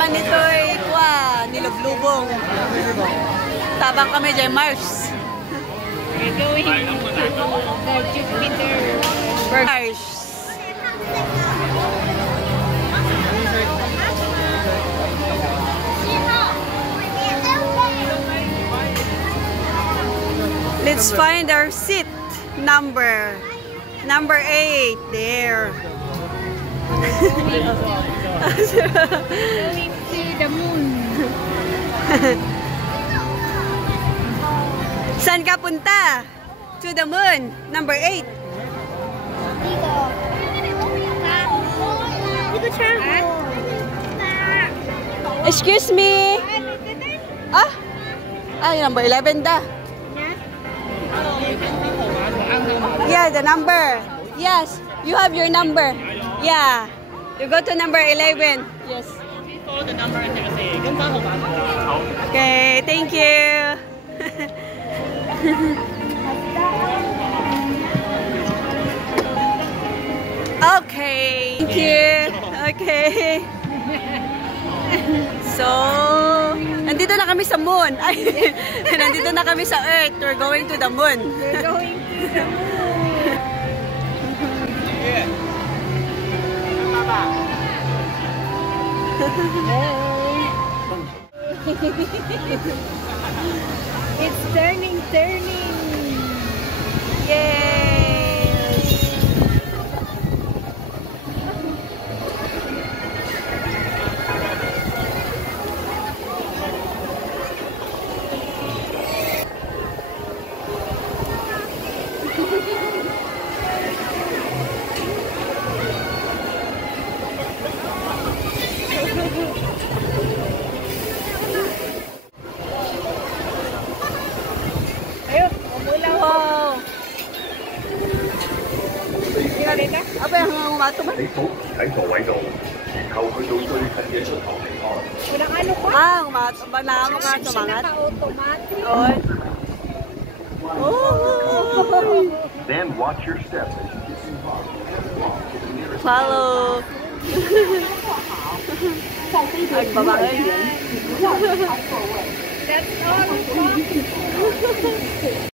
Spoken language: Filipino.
man nito'y nilublubong. Tabang kami dyan, Mars. We're going to Jupiter. Mars. Let's find our seat number. Number 8. There. Going to the moon. Saan ka punta? To the moon. Number 8. Excuse me. Number 11 da. Yeah, the number. Yes, you have your number. Yeah. You go to number 11. Yes. Okay, thank you. Okay. Thank you. Okay. So, nandito na kami sa moon. Ay, nandito na kami sa Earth. We're going to the moon. We're going to the moon. It's turning. Yay! Wow! Apa yang umato ba? 你保持喺座位度，然後去到最近嘅出口離開。 Walang ano ko. Umato ba na ako ka sumangat? Automatic. Oy. Oh! Then watch your step as you disembark. Walk to the nearest Follow. Agbabae. That's all.